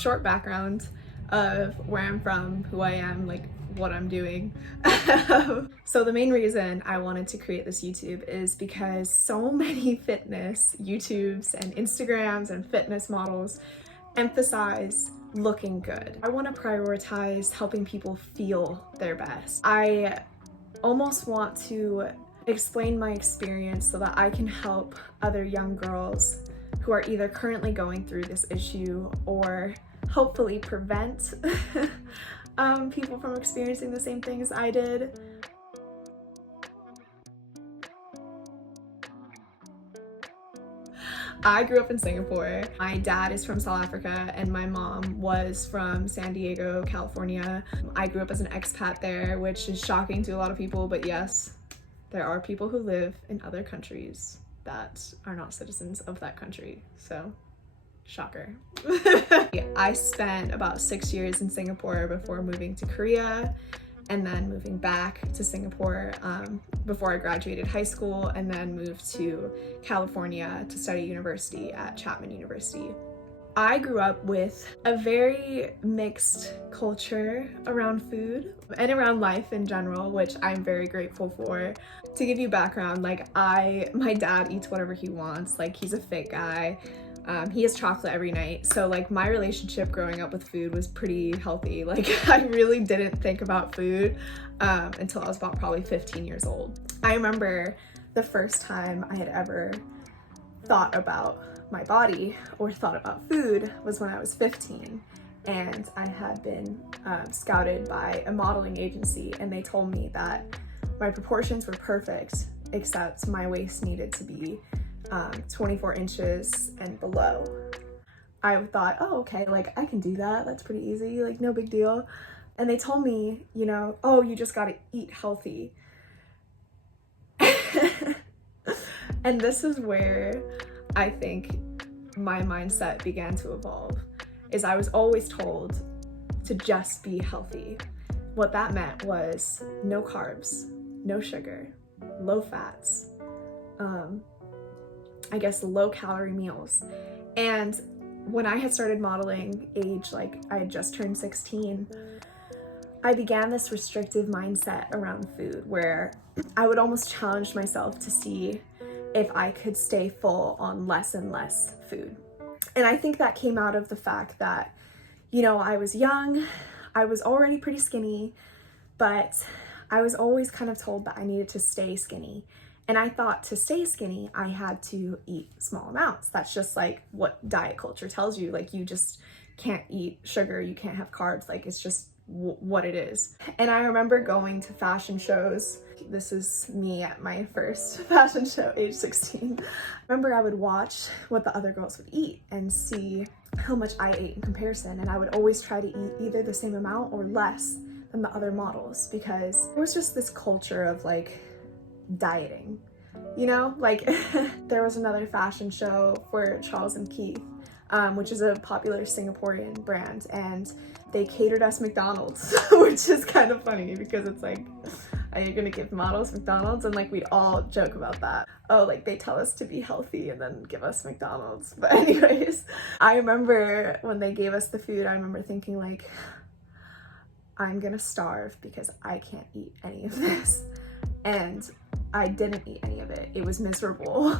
short background of where I'm from, who I am, like what I'm doing. So the main reason I wanted to create this YouTube is because so many fitness YouTubes and Instagrams and fitness models emphasize looking good. I want to prioritize helping people feel their best. I almost want to explain my experience so that I can help other young girls who are either currently going through this issue or hopefully prevent people from experiencing the same things I did. I grew up in Singapore. My dad is from South Africa and my mom was from San Diego, California. I grew up as an expat there, which is shocking to a lot of people, but yes, there are people who live in other countries that are not citizens of that country, so shocker. I spent about 6 years in Singapore before moving to Korea and then moving back to Singapore before I graduated high school, and then moved to California to study university at Chapman University. I grew up with a very mixed culture around food and around life in general, which I'm very grateful for. To give you background, like my dad eats whatever he wants, like he's a fit guy. He has chocolate every night. So like my relationship growing up with food was pretty healthy. Like I really didn't think about food until I was about probably 15 years old. I remember the first time I had ever thought about my body or thought about food was when I was 15. And I had been scouted by a modeling agency, and they told me that my proportions were perfect, except my waist needed to be 24 inches and below. I thought, oh, okay, like I can do that. That's pretty easy, like no big deal. And they told me, you know, oh, you just gotta eat healthy. And this is where I think my mindset began to evolve, is I was always told to just be healthy. What that meant was no carbs, no sugar, low fats, I guess low calorie meals. And when I had started modeling age, like I had just turned 16, I began this restrictive mindset around food where I would almost challenge myself to see if I could stay full on less and less food. And I think that came out of the fact that, you know, I was young, I was already pretty skinny, but I was always kind of told that I needed to stay skinny. And I thought to stay skinny, I had to eat small amounts. That's just like what diet culture tells you. Like you just can't eat sugar, you can't have carbs, like it's just what it is. And I remember going to fashion shows. This is me at my first fashion show, age 16. I remember I would watch what the other girls would eat and see how much I ate in comparison. And I would always try to eat either the same amount or less than the other models, because there was just this culture of like dieting, you know, like there was another fashion show for Charles and Keith, which is a popular Singaporean brand, and they catered us McDonald's, which is kind of funny because it's like, are you gonna give models McDonald's? And like we'd all joke about that. Oh, like they tell us to be healthy and then give us McDonald's. But anyways, I remember when they gave us the food, I remember thinking like, I'm gonna starve because I can't eat any of this. And I didn't eat any of it. It was miserable.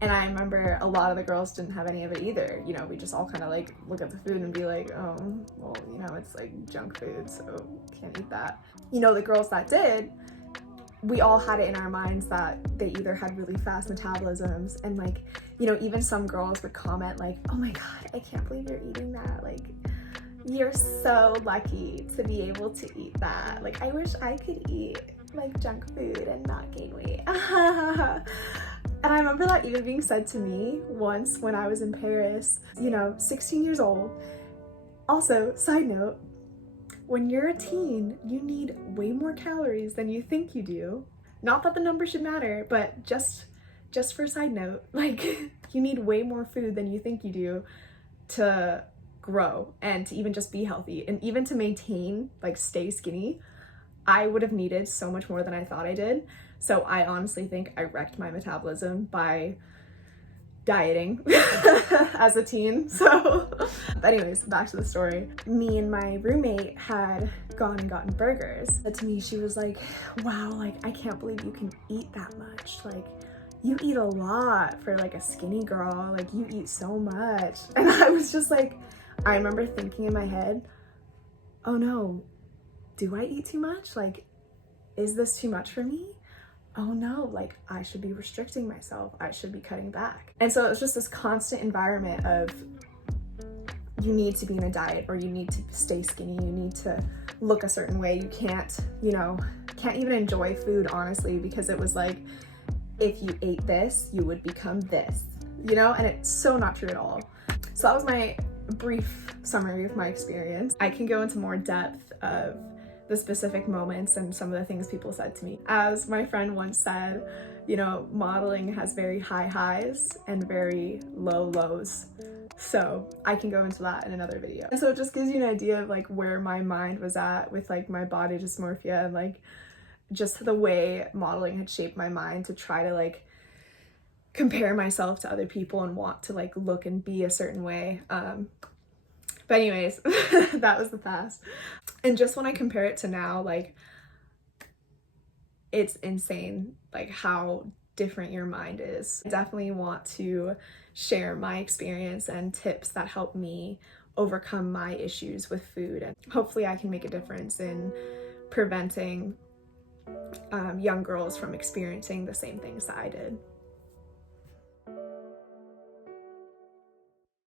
And I remember a lot of the girls didn't have any of it either. You know, we just all kind of like look at the food and be like, oh, well, you know, it's like junk food, so can't eat that. You know, the girls that did, we all had it in our minds that they either had really fast metabolisms, and like, you know, even some girls would comment like, oh my God, I can't believe you're eating that. Like, you're so lucky to be able to eat that. Like, I wish I could eat like junk food and not gain weight. And I remember that even being said to me once when I was in Paris, you know, 16 years old. Also, side note, when you're a teen, you need way more calories than you think you do. Not that the number should matter, but just for side note, like you need way more food than you think you do to grow and to even just be healthy, and even to maintain, like stay skinny. I would have needed so much more than I thought I did. So I honestly think I wrecked my metabolism by dieting as a teen. So but anyways, back to the story. Me and my roommate had gone and gotten burgers. But to me, she was like, wow, like I can't believe you can eat that much. Like you eat a lot for like a skinny girl, like you eat so much. And I was just like, I remember thinking in my head, oh no, do I eat too much? Like, is this too much for me? Oh no, like I should be restricting myself. I should be cutting back. And so it was just this constant environment of you need to be in a diet, or you need to stay skinny. You need to look a certain way. You can't, you know, can't even enjoy food, honestly, because it was like, if you ate this, you would become this, you know? And it's so not true at all. So that was my brief summary of my experience. I can go into more depth of the specific moments and some of the things people said to me. As my friend once said, you know, modeling has very high highs and very low lows. So I can go into that in another video. And so it just gives you an idea of like where my mind was at with like my body dysmorphia and like just the way modeling had shaped my mind to try to like compare myself to other people and want to like look and be a certain way. But anyways, that was the past. And just when I compare it to now, like it's insane like how different your mind is. I definitely want to share my experience and tips that help me overcome my issues with food, and hopefully I can make a difference in preventing young girls from experiencing the same things that I did.